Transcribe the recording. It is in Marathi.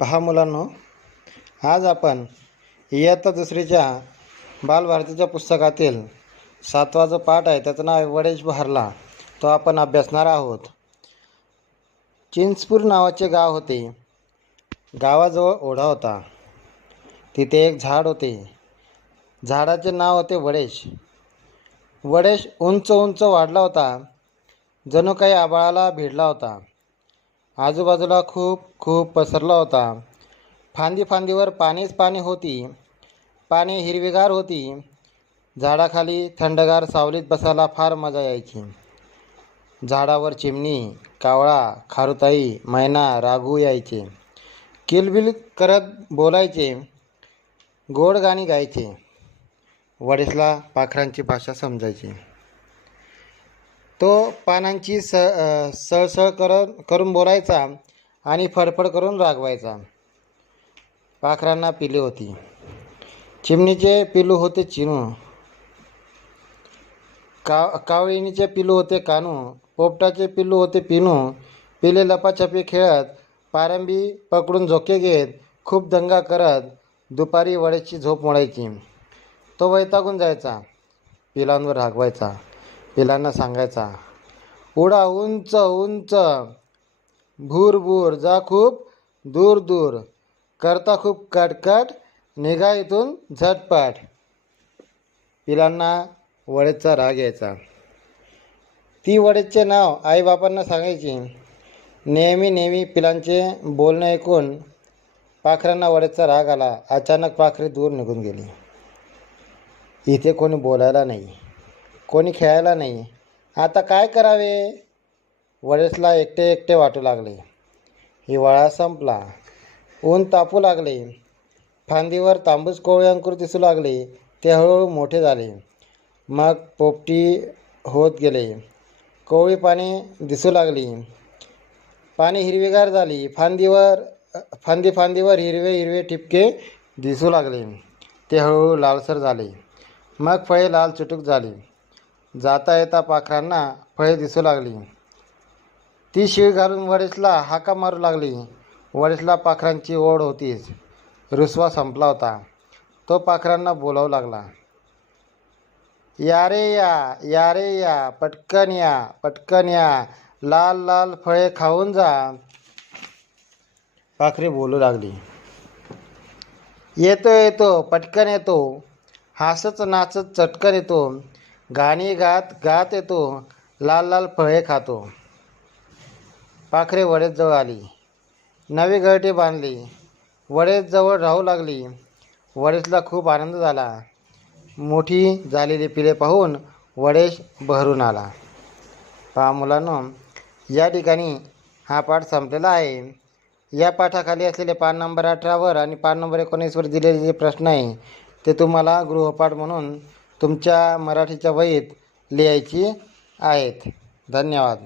पहा मुलांनो आज आपण इयत्ता दुसरीच्या बालभारतीच्या पुस्तकातील सातवा जो पाठ आहे त्याचं नाव आहे वडेश बहरला. तो आपण अभ्यासणार आहोत. चिंचपूर नावाचे गाव होते. गावाजवळ ओढा होता. तिथे एक झाड होते. झाडाचे नाव होते वडेश. वडेश उंच उंच वाढला होता. जणू काही आबाळाला भिडला होता. आजूबाजूला खूप खूप पसरला होता. फांदी फांदीवर पाणीच पाणी होती. पाणी हिरवीगार होती. झाडाखाली थंडगार सावलीत बसायला फार मजा यायची. झाडावर चिमणी कावळा खारुताई मैना रागू यायचे. किलबिल करत बोलायचे. गोड गाणी गायचे. वडीसला पाखरांची भाषा समजायची. तो पानांची स सळसळ करत करून बोलायचा आणि फडफड करून रागवायचा. पाखरांना पिले होती. चिमणीचे पिलू होते चिनू. का कावळीणीचे पिलू होते कानू. पोपटाचे पिल्लू होते पिनू. पिले लपाछपी खेळत पारंबी पकडून झोके घेत खूप दंगा करत दुपारी वड्याची झोप मोडायची. तो वैतागून जायचा. पिलांवर रागवायचा. पिलांना सांगायचा. उडा उंच उंच भूर भूर जा खूप दूर दूर करता खूप कटकट निघा इथून झटपट. पिलांना वडेचा राग यायचा. ती वडेचे नाव आईबापांना सांगायची. नेहमी नेहमी पिलांचे बोलणे ऐकून पाखरांना वडेचा राग आला. अचानक पाखरे दूर निघून गेली. इथे कोणी बोलायला नाही. कोणी खेळायला नाही. आता काय करावे? वडेसला एकटे एकटे वाटू लागले. हिवाळा संपला. ऊन तापू लागले. फांदीवर तांबूस कोवळे अंकुर दिसू लागले. ते हळूहळू मोठे झाले. मग पोपटी होत गेले. कोवळी पाने दिसू लागली. पाने हिरवीगार झाली. फांदीवर फांदी फांदीवर हिरवे हिरवे ठिपके दिसू लागले. ते हळूहळू लालसर झाले. मग फळे लाल चुटूक झाली. जाता येता पाखरांना फळे दिसू लागली. ती शिळ घालून वडेसला हाका मारू लागली. वडेसला पाखरांची ओढ होतीच. रुसवा संपला होता. तो पाखरांना बोलावू लागला. या रे या या रे या पटकन या पटकन या लाल लाल फळे खाऊन जा. पाखरे बोलू लागली. येतो येतो पटकन येतो. हसत नाचत चटकन येतो. गाणी गात गात येतो. लाल लाल फळे खातो. पाखरे वडेजवळ आली. नवी घरटी बांधली. वडेजवळ राहू लागली. वडेसला खूप आनंद झाला. मोठी झालेली पिले पाहून वडेश बहरून आला. पहा मुलांनो या ठिकाणी हा पाठ संपलेला आहे. या पाठाखाली असलेले पान नंबर अठरावर आणि पान नंबर एकोणीसवर दिलेले जे प्रश्न आहे ते तुम्हाला गृहपाठ म्हणून तुमच्या मराठीच्या वहीत लिहायची आहेत. धन्यवाद.